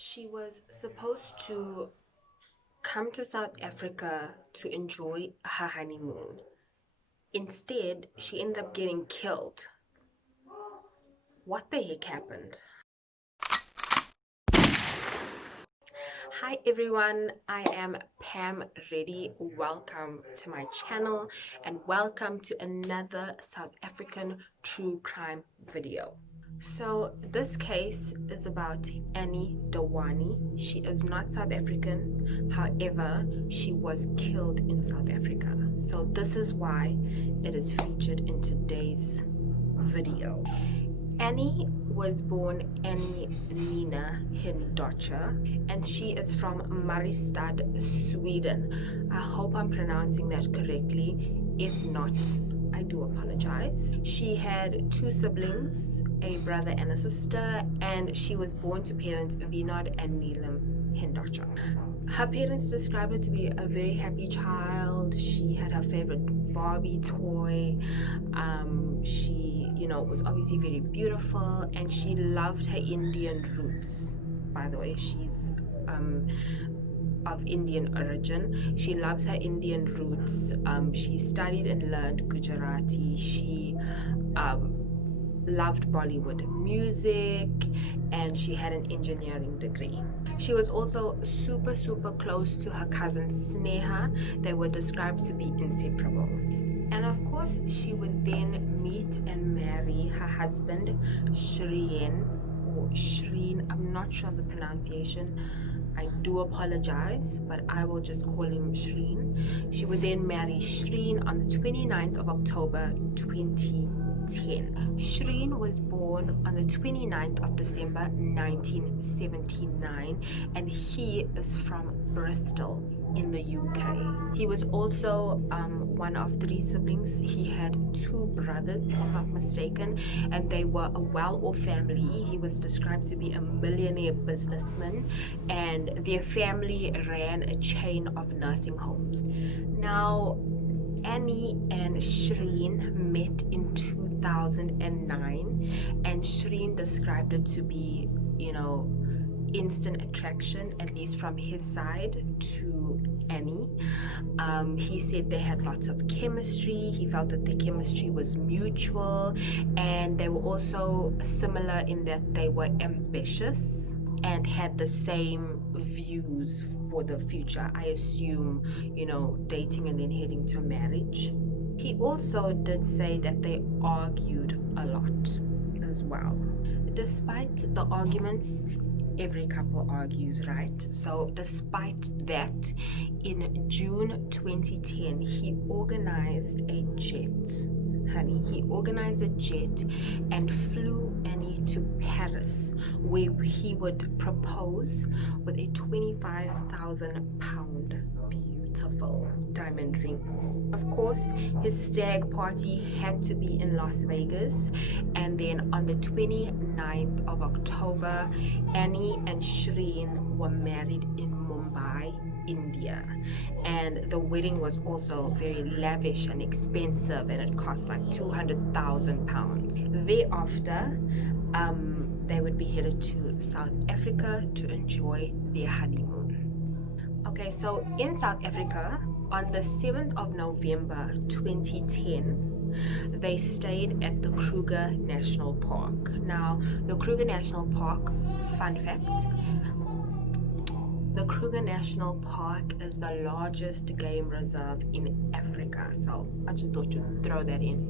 She was supposed to come to South Africa to enjoy her honeymoon. Instead, she ended up getting killed. What the heck happened? Hi everyone, I am Pam Reddy. Welcome to my channel and welcome to another South African true crime video. So this case is about Anni Dewani. She is not South African, however, she was killed in South Africa. So this is why it is featured in today's video. Anni was born Anni Nina Hindotcher and she is from Mariestad, Sweden. I hope I'm pronouncing that correctly. If not, I do apologize. She had two siblings, a brother and a sister, and she was born to parents Vinod and Neelam Hindotcher. Her parents described her to be a very happy child. She had her favorite Barbie toy. She was obviously very beautiful, and she loved her Indian roots. By the way, she's of Indian origin. She loves her Indian roots. She studied and learned Gujarati. She loved Bollywood music, and she had an engineering degree. She was also super close to her cousin Sneha. They were described to be inseparable. And of course, she would then meet and marry her husband Shreen, or Shreen, I'm not sure of the pronunciation. I do apologize, but I will just call him Shreen. She would then marry Shreen on the 29th of October 2010. Shreen was born on the 29th of December 1979, and he is from Bristol in the UK. He was also one of three siblings. He had two brothers, if I'm not mistaken, and they were a well-off family. He was described to be a millionaire businessman, and their family ran a chain of nursing homes. Now, Anni and Shreen met in 2009, and Shreen described it to be, instant attraction, at least from his side, to Anni. He said they had lots of chemistry. He felt that their chemistry was mutual, and they were also similar in that they were ambitious and had the same views for the future. I assume, dating and then heading to marriage. He also did say that they argued a lot as well. Despite the arguments, every couple argues, right? So despite that, in June 2010, he organized a jet. He organized a jet and flew Anni to Paris, where he would propose with a 25,000 pound beautiful diamond ring. Of course, his stag party had to be in Las Vegas, and then on the 29th of October, Anni and Shreen were married in Mumbai, India, and the wedding was also very lavish and expensive, and it cost like 200,000 pounds. Thereafter, they would be headed to South Africa to enjoy their honeymoon. Okay, so in South Africa, on the 7th of November 2010, they stayed at the Kruger National Park. Now, the Kruger National Park, fun fact, the Kruger National Park is the largest game reserve in Africa. So I just thought you'd throw that in.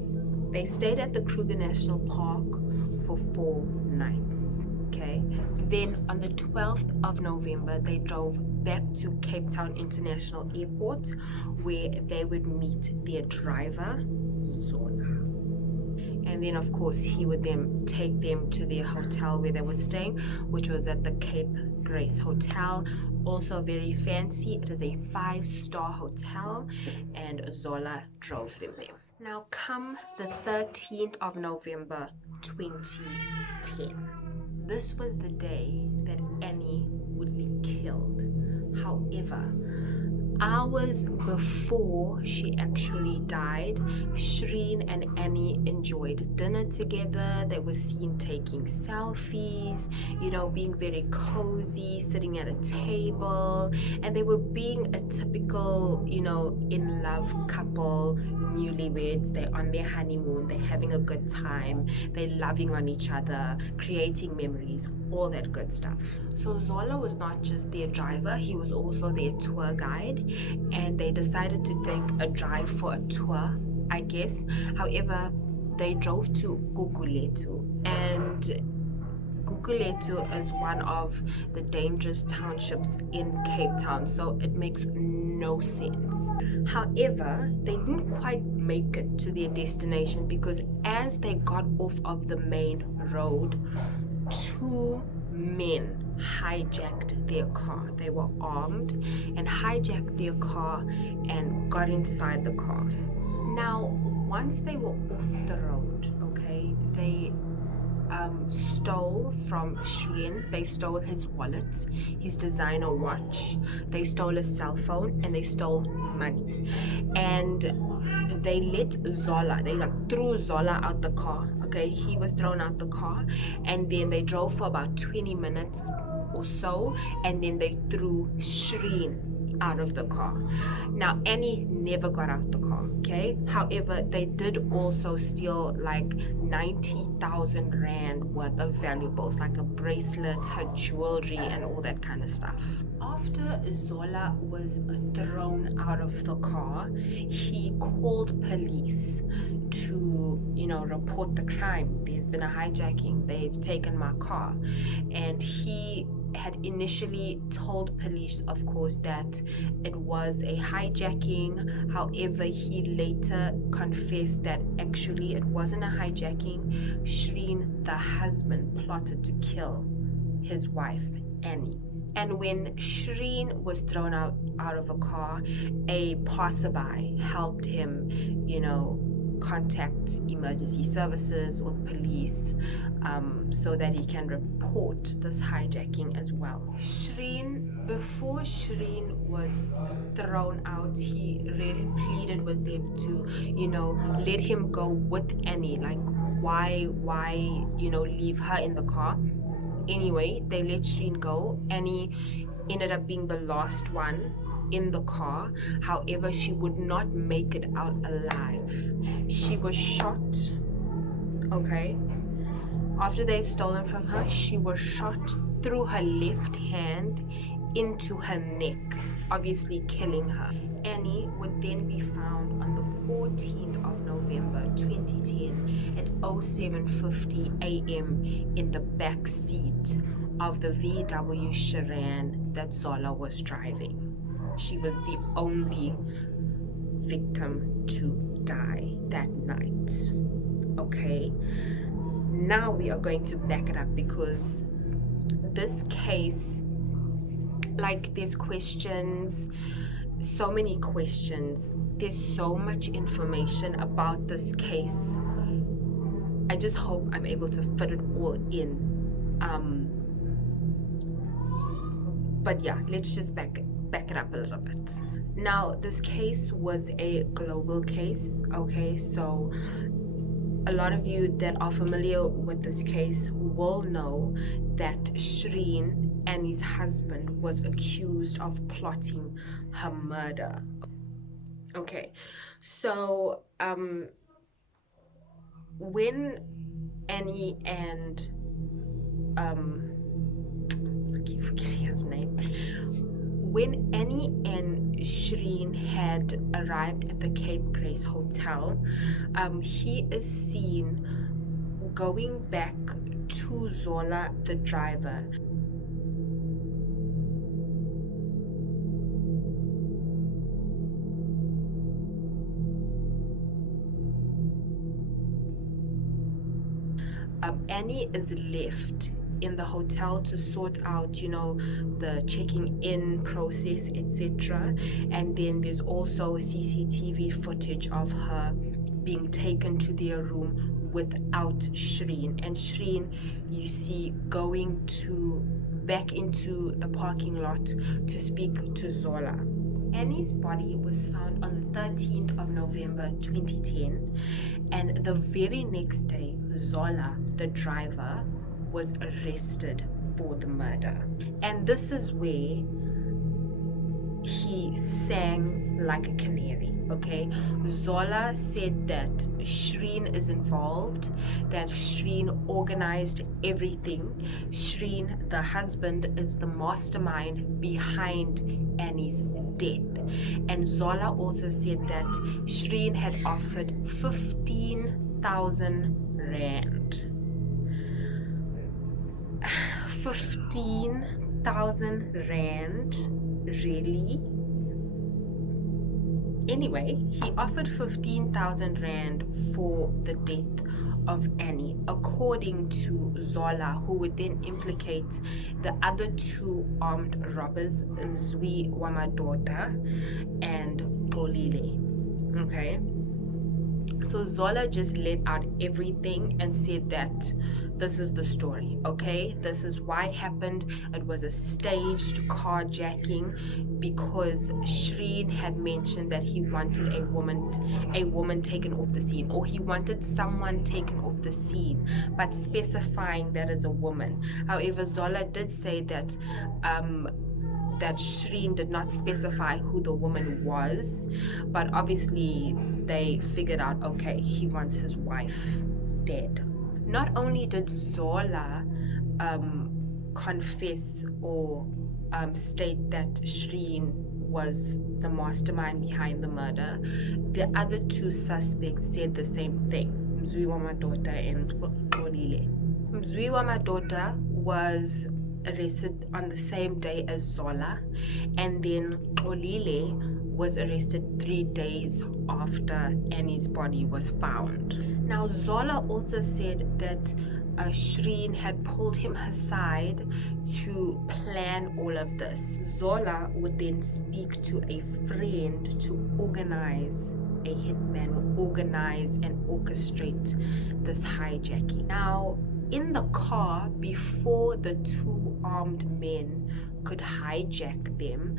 They stayed at the Kruger National Park for 4 nights. Okay, then on the 12th of November, they drove back to Cape Town International Airport, where they would meet their driver, Zola. And then, of course, he would then take them to their hotel where they were staying, which was at the Cape Grace Hotel. Also very fancy. It is a 5-star hotel, and Zola drove them there. Now, come the 13th of November 2010. This was the day that Anni would be killed. However, Hours before she actually died, Shireen and Annie enjoyed dinner together. They were seen taking selfies, you know, being very cozy, sitting at a table, and they were being a typical, you know, in love couple, newlyweds. They're on their honeymoon, they're having a good time, they're loving on each other, creating memories, all that good stuff. So Zola was not just their driver, he was also their tour guide, and they decided to take a drive for a tour, I guess. However, they drove to Guguletu, and Guguletu is one of the dangerous townships in Cape Town, so it makes no sense. However, they didn't quite make it to their destination, because as they got off of the main road, two men hijacked their car. They were armed and hijacked their car and got inside the car. Now, once they were off the road, okay, they stole from Shireen. They stole his wallet, his designer watch, they stole his cell phone, and they stole money. And they let Zola, they like threw Zola out the car. Okay, he was thrown out the car, and then they drove for about 20 minutes or so, and then they threw Shireen out of the car. Now Annie never got out the car, okay? However, they did also steal like 90,000 rand worth of valuables, like a bracelet, her jewelry, and all that kind of stuff. After Zola was thrown out of the car, he called police to, you know, report the crime. There's been a hijacking, they've taken my car. And he had initially told police, of course, that it was a hijacking. However, he later confessed that actually it wasn't a hijacking. Shireen, the husband, plotted to kill his wife, Annie. And when Shireen was thrown out of a car, a passerby helped him, you know, contact emergency services or police, so that he can report this hijacking as well. Shireen, before Shireen was thrown out, he really pleaded with them to, you know, let him go with Annie. Like, why, you know, leave her in the car? Anyway, they let Shireen go. Annie ended up being the last one in the car. However, she would not make it out alive. She was shot, okay? After they stolen from her, she was shot through her left hand into her neck, obviously killing her. Annie would then be found on the 14th of November 2010 at 07:50 a.m. in the back seat of the VW Chiron that Zola was driving. She was the only victim to die that night. Okay, now we are going to back it up, because this case, like, there's questions, so many questions, there's so much information about this case. I just hope I'm able to fit it all in. But yeah, let's just back it up a little bit. Now, this case was a global case, okay? So a lot of you that are familiar with this case will know that Shireen, Annie's husband, was accused of plotting her murder. Okay, so when Annie and I keep forgetting his name. When Annie and Shireen had arrived at the Cape Grace Hotel, he is seen going back to Zola, the driver. Annie is left in the hotel to sort out, you know, the checking in process, etc. And then there's also CCTV footage of her being taken to their room without Shireen. And Shireen, you see, going back into the parking lot to speak to Zola. Annie's body was found on the 13th of November 2010, and the very next day, Zola, the driver, was arrested for the murder. And this is where he sang like a canary. Okay, Zola said that Shreen is involved, that Shreen organized everything. Shreen, the husband, is the mastermind behind Annie's death. And Zola also said that Shreen had offered 15,000 rand. 15,000 rand? Really? Anyway, he offered 15,000 rand for the death of Annie, according to Zola, who would then implicate the other two armed robbers, Mzwi Wamadoda and Polile. Okay, so Zola just let out everything and said that this is the story. Okay, this is why it happened. It was a staged carjacking because Shreen had mentioned that he wanted a woman taken off the scene, or he wanted someone taken off the scene, but specifying that as a woman. However, Zola did say that that Shreen did not specify who the woman was, but obviously they figured out, okay, he wants his wife dead. Not only did Zola confess or state that Shreen was the mastermind behind the murder, the other two suspects said the same thing, Mzwi Wamadoda and Xolile. Mzwi Wamadoda was arrested on the same day as Zola, and then Xolile was arrested 3 days after Annie's body was found. Now, Zola also said that Shreen had pulled him aside to plan all of this. Zola would then speak to a friend to organize a hitman, organize and orchestrate this hijacking. Now, in the car, before the two armed men could hijack them,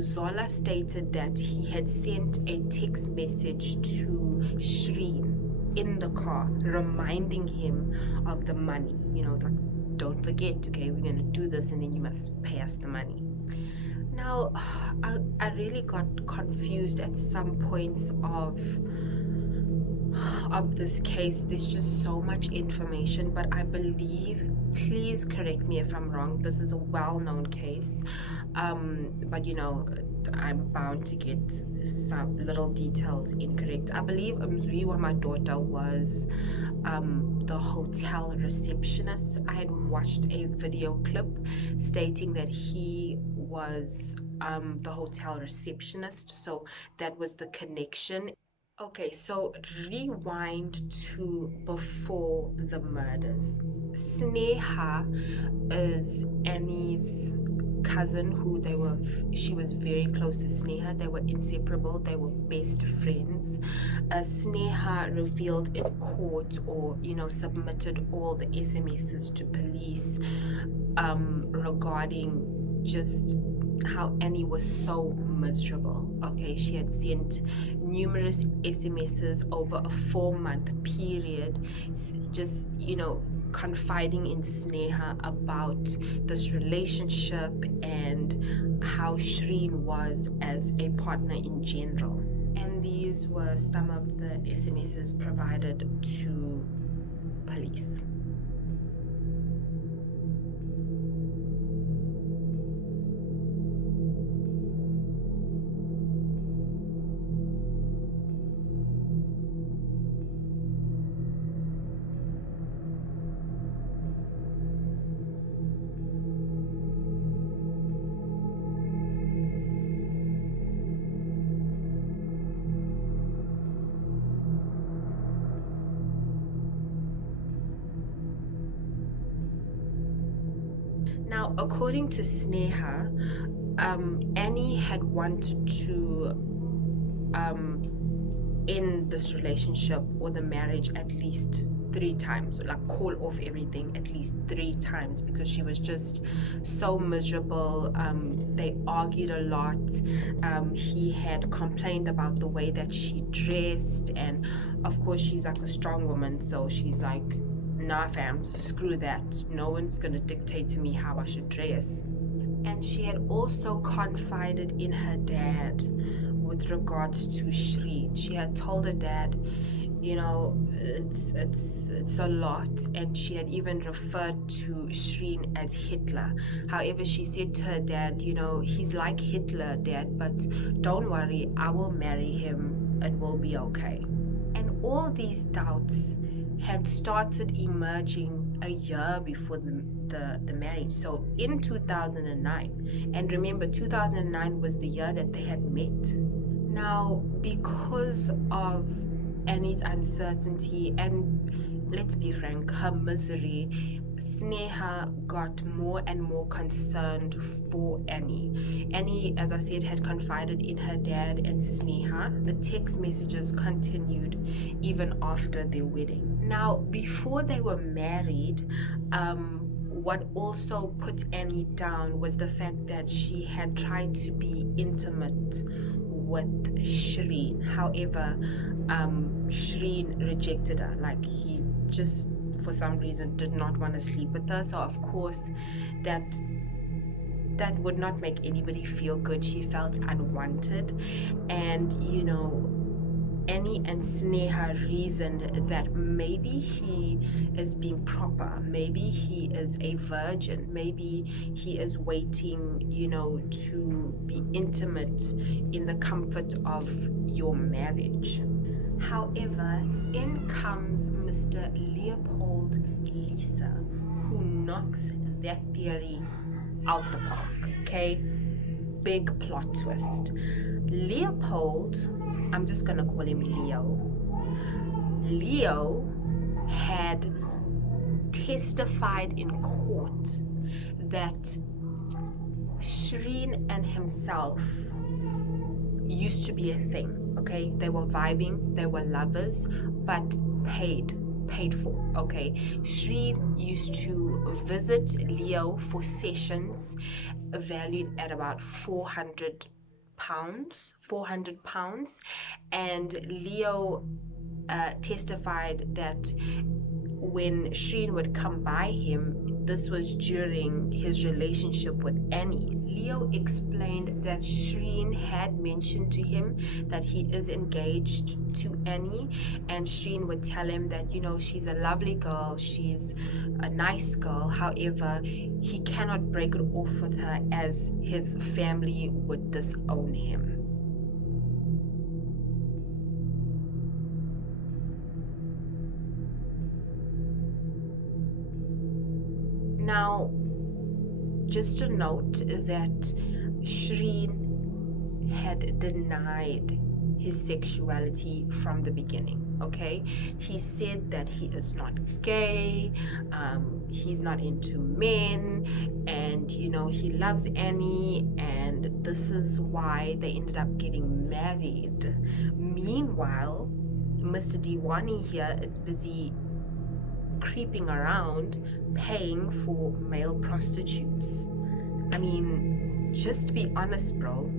Zola stated that he had sent a text message to Shreen in the car, reminding him of the money. You know, like, don't forget, okay, we're gonna do this and then you must pay us the money. Now, I really got confused at some points of this case. There's just so much information, but I believe, please correct me if I'm wrong, this is a well-known case, but you know, I'm bound to get some little details incorrect. I believe Mzwi Wamadoda was the hotel receptionist. I had watched a video clip stating that he was the hotel receptionist, so that was the connection. Okay, so rewind to before the murders. Sneha is Annie's cousin, who she was very close to Sneha. They were inseparable, they were best friends. Sneha revealed in court, or you know, submitted all the SMSs to police regarding just how Annie was so miserable. Okay, she had sent numerous SMSs over a 4-month period, just, you know, confiding in Sneha about this relationship and how Shreen was as a partner in general. And these were some of the SMSs provided to police. Now, according to Sneha, Annie had wanted to end this relationship or the marriage at least 3 times, like call off everything at least 3 times, because she was just so miserable. They argued a lot. He had complained about the way that she dressed, and of course she's like a strong woman, so she's like, nah fam, screw that, no one's gonna dictate to me how I should dress. And she had also confided in her dad with regards to Shreen. She had told her dad, you know, it's a lot, and she had even referred to Shreen as Hitler. However, she said to her dad, you know, he's like Hitler, Dad, but don't worry, I will marry him, it will be okay. And all these doubts had started emerging a year before the marriage, so in 2009. And remember, 2009 was the year that they had met. Now, because of Annie's uncertainty and, let's be frank, her misery, Sneha got more and more concerned for Annie. Annie, as I said, had confided in her dad and Sneha. The text messages continued even after their wedding. Now, before they were married, what also put Annie down was the fact that she had tried to be intimate with Shreen. However, Shreen rejected her. Like, he just for some reason did not want to sleep with her. So of course that would not make anybody feel good. She felt unwanted, and you know, Annie and Sneha reasoned that maybe he is being proper, maybe he is a virgin, maybe he is waiting, you know, to be intimate in the comfort of your marriage. However, in comes Mr. Leopold Lisa, who knocks that theory out the park. Okay, big plot twist. Leopold, I'm just gonna call him Leo had testified in court that Shreen and himself used to be a thing. Okay, they were vibing, they were lovers, but paid for. Okay, Shreen used to visit Leo for sessions valued at about 400 pounds, and Leo testified that when Shreen would come by him, this was during his relationship with Annie. Leo explained that Shreen had mentioned to him that he is engaged to Annie, and Shreen would tell him that, you know, she's a lovely girl, she's a nice girl, however, he cannot break it off with her as his family would disown him. Now, just to note that Shreen had denied his sexuality from the beginning. Okay, he said that he is not gay, he's not into men, and you know, he loves Annie, and this is why they ended up getting married. Meanwhile, Mr. Dewani here is busy creeping around paying for male prostitutes. I mean, just to be honest, bro.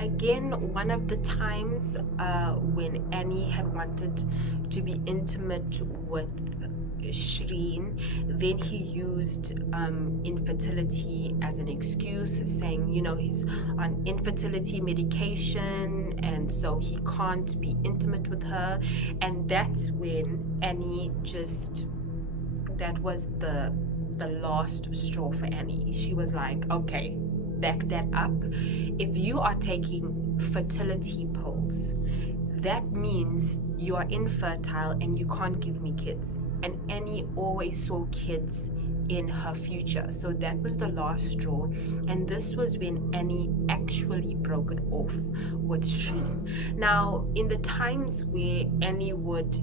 Again, one of the times when Annie had wanted to be intimate with Shreen, then he used infertility as an excuse, saying, you know, he's on infertility medication and so he can't be intimate with her. And that's when Annie just, that was the last straw for Annie. She was like, okay, back that up. If you are taking fertility pills, that means you are infertile and you can't give me kids. And Annie always saw kids in her future, so that was the last straw. And this was when Annie actually broke it off with Shreen. Now, in the times where Annie would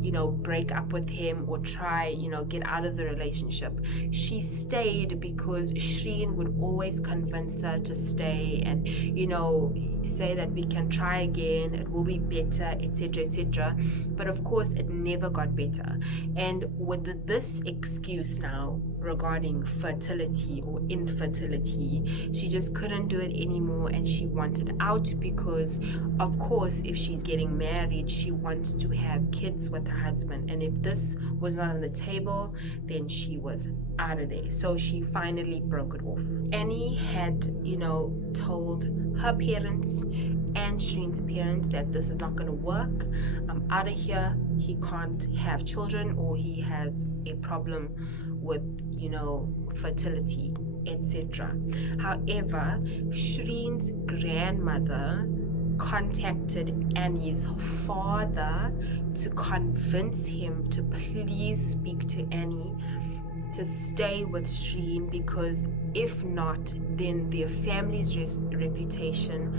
you know, break up with him or try, you know, get out of the relationship, she stayed because Shreen would always convince her to stay. And you know, say that we can try again, it will be better, etc., etc. But of course, it never got better. And with this excuse now regarding fertility or infertility, she just couldn't do it anymore, and she wanted out because, of course, if she's getting married, she wants to have kids with her husband. And if this was not on the table, then she was out of there. So she finally broke it off. Annie had, told her parents and Shireen's parents that this is not going to work. I'm out of here. He can't have children, or he has a problem with, fertility, etc. However, Shireen's grandmother contacted Annie's father to convince him to please speak to Annie to stay with Shireen, because if not, then their family's reputation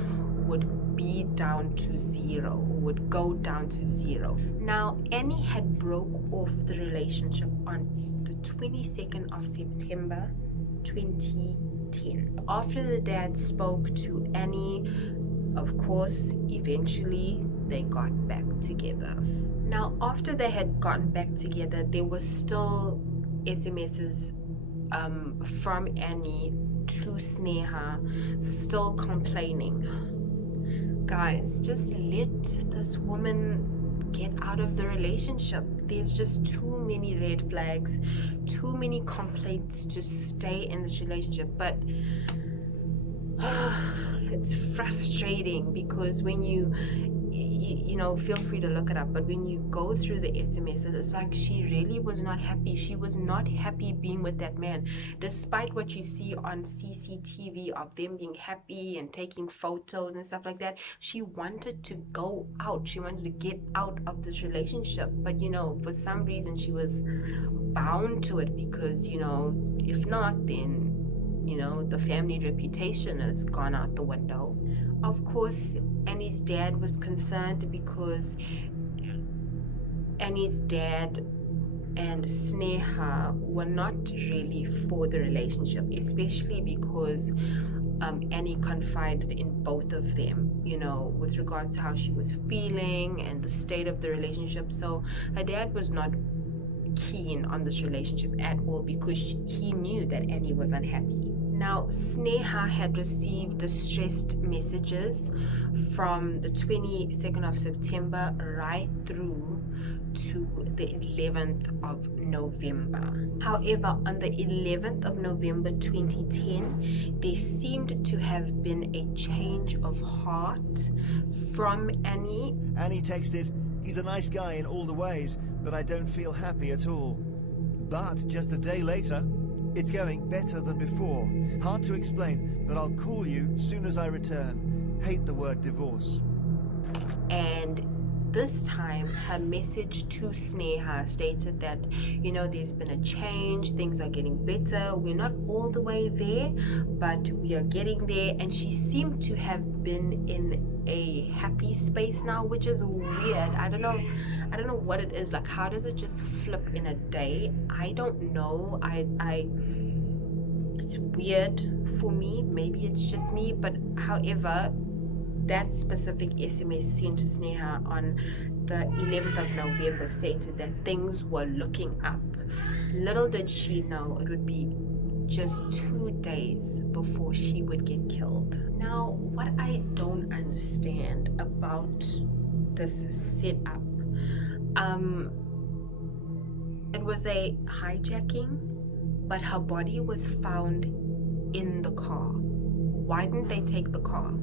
would be down to zero, would go down to zero. Now, Annie had broke off the relationship on the 22nd of September 2010. After the dad spoke to Annie, of course, eventually they got back together. Now, after they had gotten back together, there was still SMSs from Annie to Sneha, still complaining. Guys, just let this woman get out of the relationship. There's just too many red flags, too many complaints to stay in this relationship. But it's frustrating, because when you feel free to look it up, but when you go through the SMSs, it's like she really was not happy. She was not happy being with that man, despite what you see on CCTV of them being happy and taking photos and stuff like that. She wanted to go out. She wanted to get out of this relationship, but for some reason she was bound to it, because if not, then the family reputation has gone out the window. Of course, Annie's dad was concerned, because Annie's dad and Sneha were not really for the relationship, especially because Annie confided in both of them, with regards to how she was feeling and the state of the relationship. So her dad was not keen on this relationship at all, because he knew that Annie was unhappy. Now, Sneha had received distressed messages from the 22nd of September right through to the 11th of November. However, on the 11th of November 2010, there seemed to have been a change of heart from Annie. Annie texted, "He's a nice guy in all the ways, but I don't feel happy at all." But just a day later, "It's going better than before. Hard to explain, but I'll call you soon as I return. Hate the word divorce." And this time, her message to Sneha stated that, there's been a change, things are getting better. We're not all the way there, but we are getting there. And she seemed to have been in a happy space now, which is weird. I don't know what it is. Like, how does it just flip in a day? I don't know. It's weird for me. Maybe it's just me, but however, that specific SMS sent to Sneha on the 11th of November stated that things were looking up. Little did she know it would be just 2 days before she would get killed. Now, what I don't understand about this setup, it was a hijacking, but her body was found in the car. Why didn't they take the car?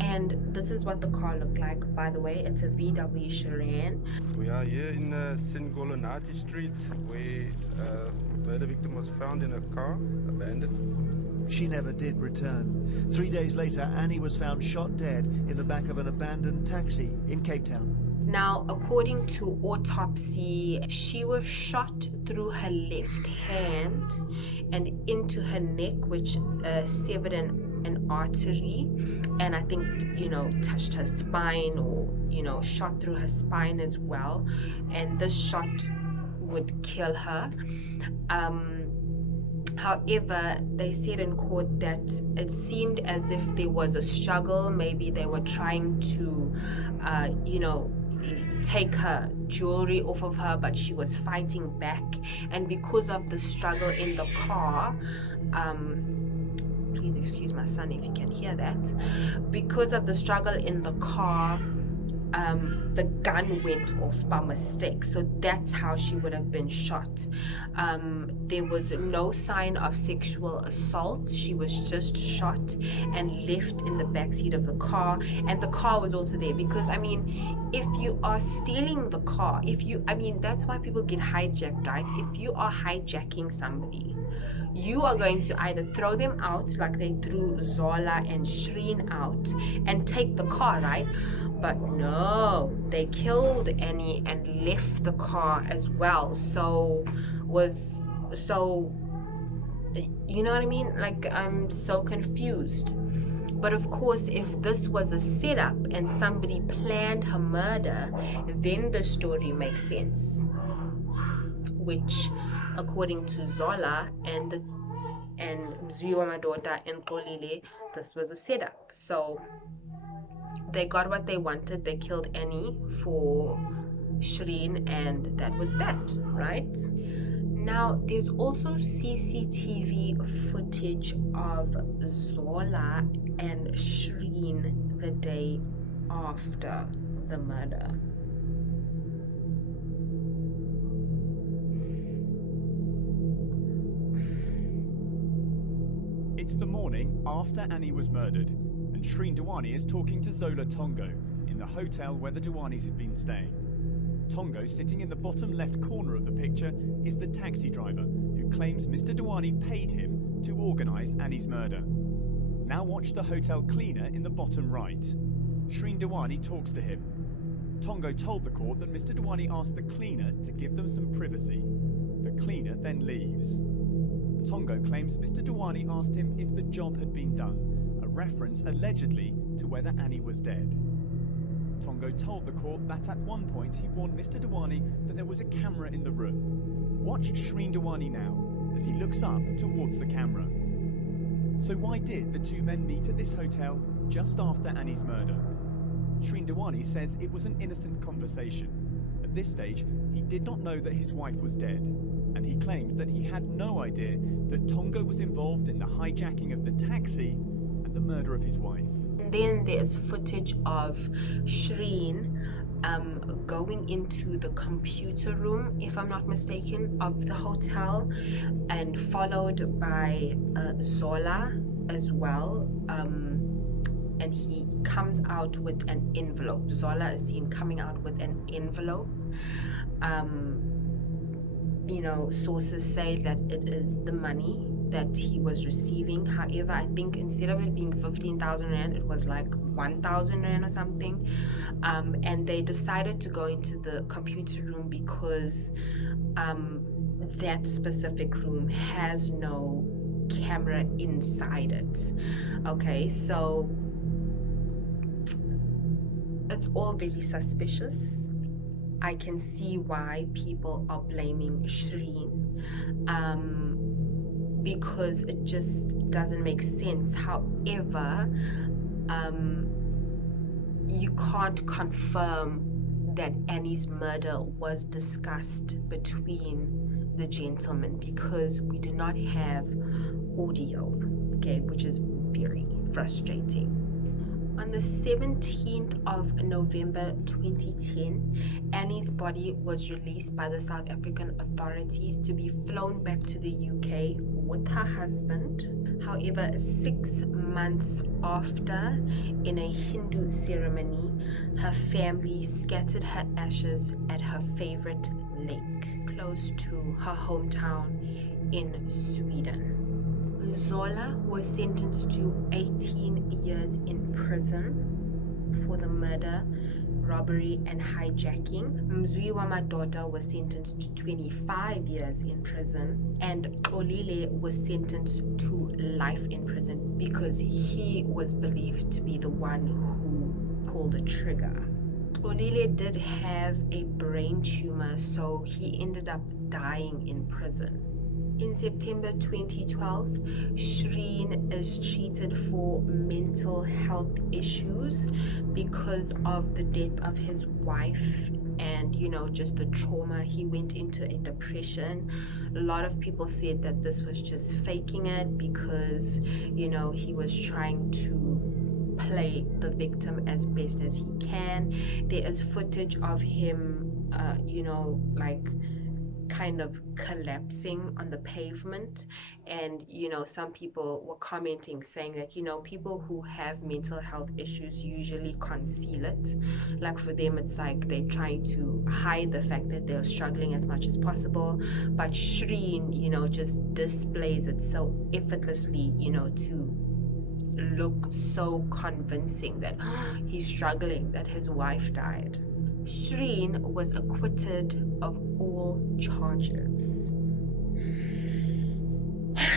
And this is what the car looked like, by the way. It's a VW Chiron. We are here in Singolonati Street, where the victim was found in a car, abandoned. She never did return. 3 days later, Annie was found shot dead in the back of an abandoned taxi in Cape Town. Now, according to autopsy, she was shot through her left hand and into her neck, which severed an artery, and I think, touched her spine, or, shot through her spine as well. And this shot would kill her. However, they said in court that it seemed as if there was a struggle. Maybe they were trying to, take her jewelry off of her, but she was fighting back. And because of the struggle in the car, please excuse my son if you can hear that. Because of the struggle in the car, the gun went off by mistake, so that's how she would have been shot. There was no sign of sexual assault. She was just shot and left in the backseat of the car, and the car was also there because, I mean, if you are stealing the car, that's why people get hijacked, right? If you are hijacking somebody, you are going to either throw them out like they threw Zola and Shreen out and take the car, right? But no, they killed Annie and left the car as well. So you know what I mean? Like, I'm so confused. But of course, if this was a setup and somebody planned her murder, then the story makes sense. Which, according to Zola and Mzwiwa Madoda and Xolile, this was a setup. So they got what they wanted. They killed Annie for Shreen, and that was that, right? Now, there's also CCTV footage of Zola and Shreen the day after the murder. It's the morning after Annie was murdered, and Shreen Dewani is talking to Zola Tongo in the hotel where the Dewanis had been staying. Tongo, sitting in the bottom left corner of the picture, is the taxi driver who claims Mr. Dewani paid him to organise Annie's murder. Now watch the hotel cleaner in the bottom right. Shreen Dewani talks to him. Tongo told the court that Mr. Dewani asked the cleaner to give them some privacy. The cleaner then leaves. Tongo claims Mr. Dewani asked him if the job had been done, a reference allegedly to whether Annie was dead. Tongo told the court that at one point he warned Mr. Dewani that there was a camera in the room. Watch Shreen Dewani now as he looks up towards the camera. So why did the two men meet at this hotel just after Annie's murder? Shreen Dewani says it was an innocent conversation. At this stage, he did not know that his wife was dead, and he claims that he had no idea that Tongo was involved in the hijacking of the taxi and the murder of his wife. Then there's footage of Shreen going into the computer room, if I'm not mistaken, of the hotel, and followed by Zola as well. And he comes out with an envelope. Zola is seen coming out with an envelope. Sources say that it is the money that he was receiving. However, I think instead of it being 15,000 rand, it was like 1,000 rand or something. And they decided to go into the computer room because that specific room has no camera inside it. Okay, so it's all very suspicious. I can see why people are blaming Shreen, because it just doesn't make sense. However, you can't confirm that Annie's murder was discussed between the gentlemen because we do not have audio, okay, which is very frustrating. On the 17th of November 2010, Annie's body was released by the South African authorities to be flown back to the UK with her husband. However, 6 months after, in a Hindu ceremony, her family scattered her ashes at her favorite lake, close to her hometown in Sweden. Zola was sentenced to 18 years in prison for the murder, robbery, and hijacking. Mzwiwa Madoda was sentenced to 25 years in prison, and Xolile was sentenced to life in prison because he was believed to be the one who pulled the trigger. Xolile did have a brain tumor, so he ended up dying in prison. In September 2012, Shreen is treated for mental health issues because of the death of his wife and, you know, just the trauma. He went into a depression. A lot of people said that this was just faking it because, you know, he was trying to play the victim as best as he can. There is footage of him, you know, like kind of collapsing on the pavement, and you know, some people were commenting saying that, you know, people who have mental health issues usually conceal it. Like for them it's like they're trying to hide the fact that they're struggling as much as possible, but Shreen, you know, just displays it so effortlessly, you know, to look so convincing that he's struggling, that his wife died. Shreen was acquitted of all charges.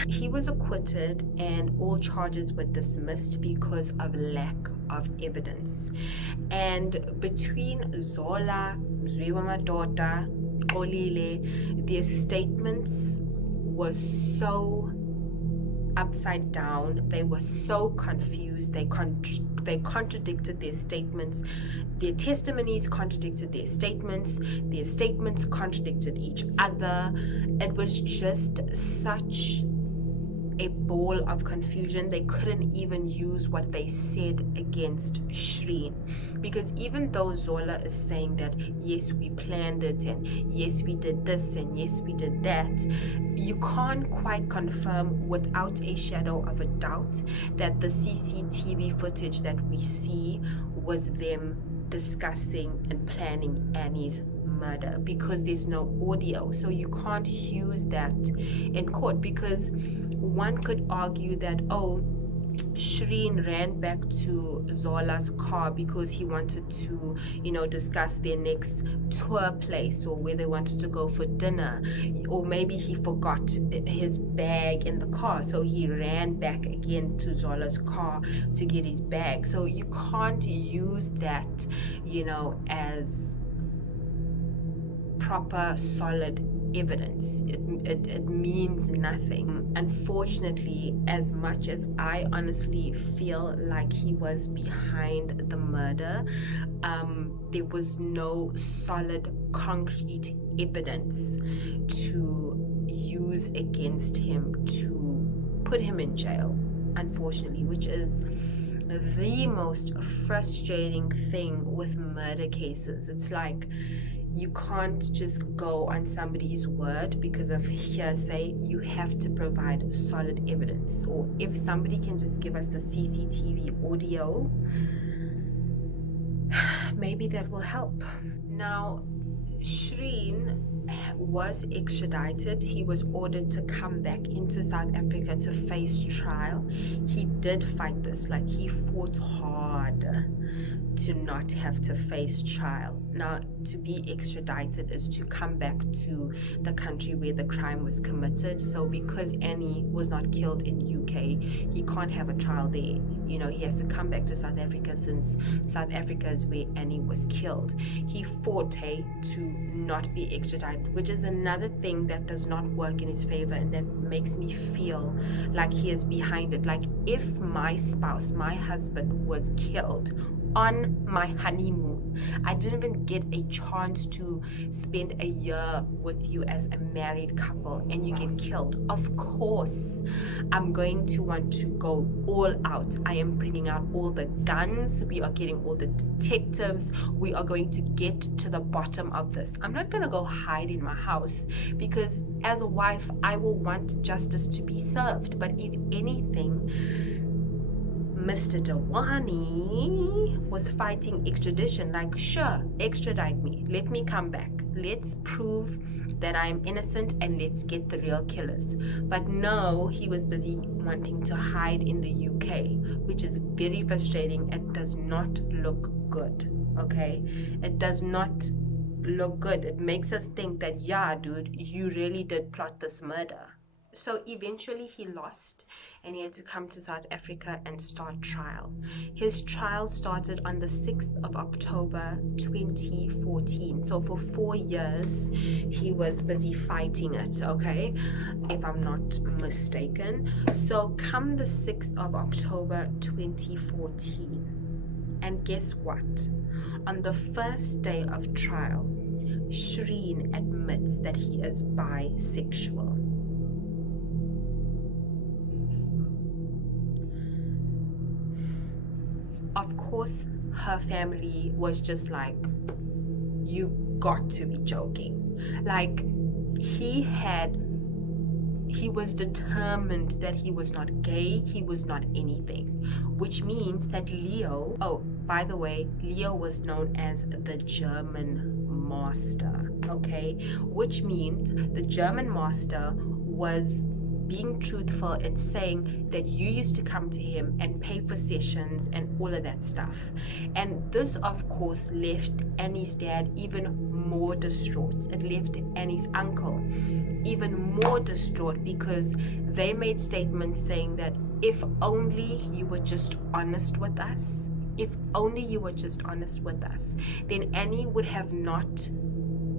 He was acquitted and all charges were dismissed because of lack of evidence. And between Zola, Mzwiwa-Madota, Olile, their statements were so upside down. They were so confused. They contradicted their statements. Their testimonies contradicted their statements contradicted each other. It was just such a ball of confusion. They couldn't even use what they said against Shreen, because even though Zola is saying that yes, we planned it, and yes, we did this, and yes, we did that, you can't quite confirm without a shadow of a doubt that the CCTV footage that we see was them discussing and planning Annie's murder, because there's no audio. So you can't use that in court, because one could argue that, oh, Shreen ran back to Zola's car because he wanted to, you know, discuss their next tour place or where they wanted to go for dinner, or maybe he forgot his bag in the car, so he ran back again to Zola's car to get his bag. So you can't use that, you know, as proper solid evidence. It means nothing. Unfortunately, as much as I honestly feel like he was behind the murder, there was no solid concrete evidence to use against him to put him in jail, unfortunately, which is the most frustrating thing with murder cases. It's like you can't just go on somebody's word because of hearsay. You have to provide solid evidence. Or if somebody can just give us the CCTV audio, maybe that will help. Now, Shreen was extradited. He was ordered to come back into South Africa to face trial. He did fight this, like he fought hard to not have to face trial. Now, to be extradited is to come back to the country where the crime was committed. So because Annie was not killed in the UK, he can't have a trial there. You know, he has to come back to South Africa, since South Africa is where Annie was killed. He fought to not be extradited, which is another thing that does not work in his favor, and that makes me feel like he is behind it. Like, if my spouse, my husband, was killed on my honeymoon, I didn't even get a chance to spend a year with you as a married couple, and you get killed, of course I'm going to want to go all out. I am bringing out all the guns. We are getting all the detectives. We are going to get to the bottom of this. I'm not going to go hide in my house, because as a wife I will want justice to be served. But if anything, Mr. Dewani was fighting extradition. Like, sure, extradite me, let me come back, let's prove that I'm innocent, and let's get the real killers. But no, he was busy wanting to hide in the UK, which is very frustrating. It does not look good, okay? It does not look good. It makes us think that, yeah, dude, you really did plot this murder. So eventually he lost and he had to come to South Africa and start trial. His trial started on the 6th of October 2014. So for 4 years he was busy fighting it, okay, if I'm not mistaken. So come the 6th of October 2014, and guess what? On the first day of trial, Shreen admits that he is bisexual. Of course, her family was just like, you got to be joking. Like, he was determined that he was not gay, he was not anything, which means that Leo, oh, by the way, Leo was known as the German master, okay, which means the German master was being truthful and saying that you used to come to him and pay for sessions and all of that stuff. And this, of course, left Annie's dad even more distraught. It left Annie's uncle even more distraught, because they made statements saying that if only you were just honest with us, if only you were just honest with us, then Annie would have not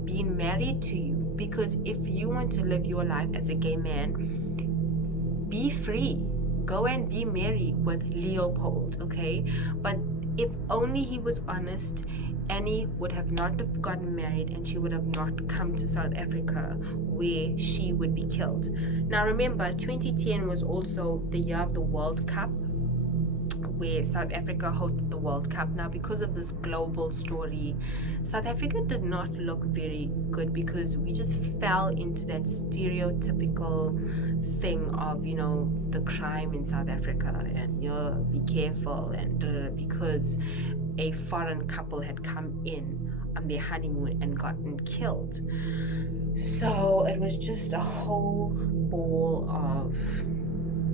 been married to you. Because if you want to live your life as a gay man, be free, go and be married with Leopold, okay? But if only he was honest, Annie would have not have gotten married, and she would have not come to South Africa where she would be killed. Now remember, 2010 was also the year of the World Cup, where South Africa hosted the World Cup. Now, because of this global story, South Africa did not look very good, because we just fell into that stereotypical thing of, you know, the crime in South Africa, and, you know, be careful, and because a foreign couple had come in on their honeymoon and gotten killed. So it was just a whole ball of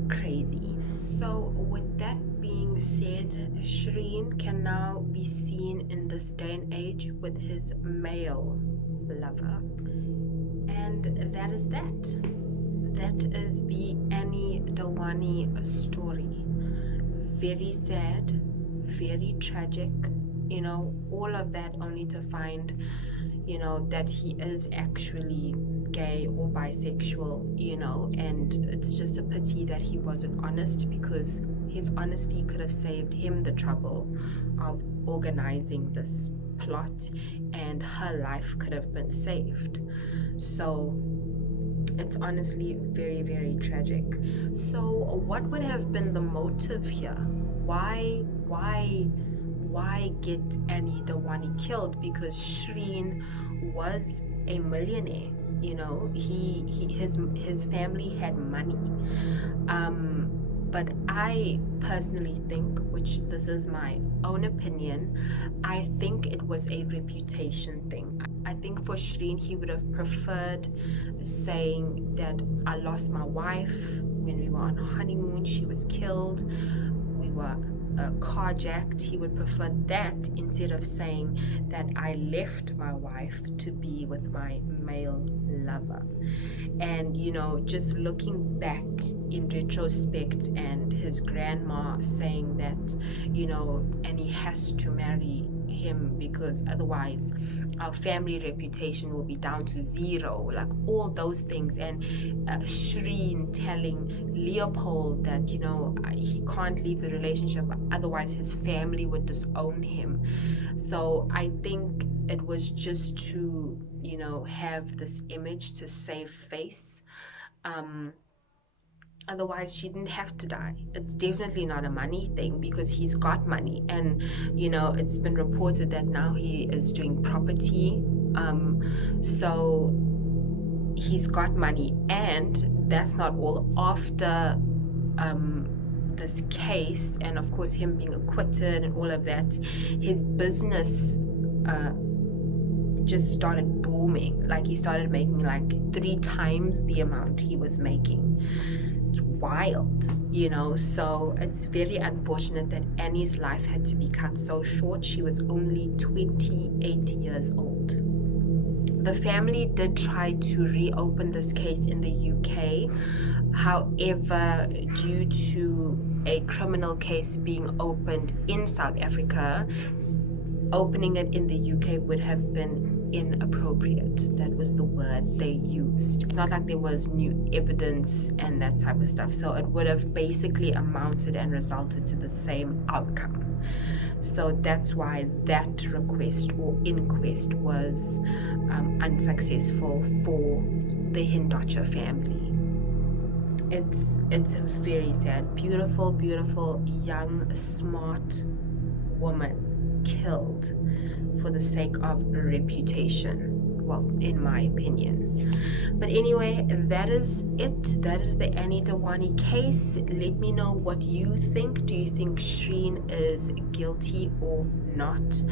crazy. So with that being said, Shreen can now be seen in this day and age with his male lover. And that is that. That is the Anni Dewani story. Very sad, very tragic, you know, all of that only to find, you know, that he is actually gay or bisexual, you know, and it's just a pity that he wasn't honest, because his honesty could have saved him the trouble of organizing this plot, and her life could have been saved. So it's honestly very, very tragic. So what would have been the motive here? Why get Anni Dewani killed? Because Shreen was a millionaire, you know, his family had money. But I personally think, which this is my own opinion, I think it was a reputation thing. I think for Shreen, he would have preferred saying that I lost my wife when we were on honeymoon, she was killed, we were carjacked. He would prefer that instead of saying that I left my wife to be with my male lover. And, you know, just looking back in retrospect, and his grandma saying that, you know, Annie has to marry him because otherwise our family reputation will be down to zero, like all those things. And Shreen telling Leopold that, you know, he can't leave the relationship, otherwise his family would disown him. So I think it was just to, you know, have this image to save face. Otherwise she didn't have to die. It's definitely not a money thing, because he's got money, and, you know, it's been reported that now he is doing property, so he's got money. And that's not all. After this case, and of course him being acquitted and all of that, his business just started booming. Like, he started making like 3 times the amount he was making. Wild, you know. So it's very unfortunate that Annie's life had to be cut so short. She was only 28 years old. The family did try to reopen this case in the UK. However, due to a criminal case being opened in South Africa, opening it in the UK would have been inappropriate. That was the word they used. It's not like there was new evidence and that type of stuff, so it would have basically amounted and resulted to the same outcome. So that's why that request or inquest was unsuccessful for the Hindocha family. It's very sad. Beautiful, beautiful, young, smart woman killed for the sake of reputation, well, in my opinion. But anyway, that is it. That is the Anni Dewani case. Let me know what you think. Do you think Shreen is guilty or not?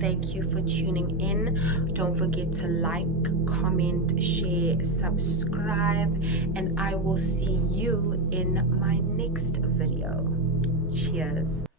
Thank you for tuning in. Don't forget to like, comment, share, subscribe, and I will see you in my next video. Cheers.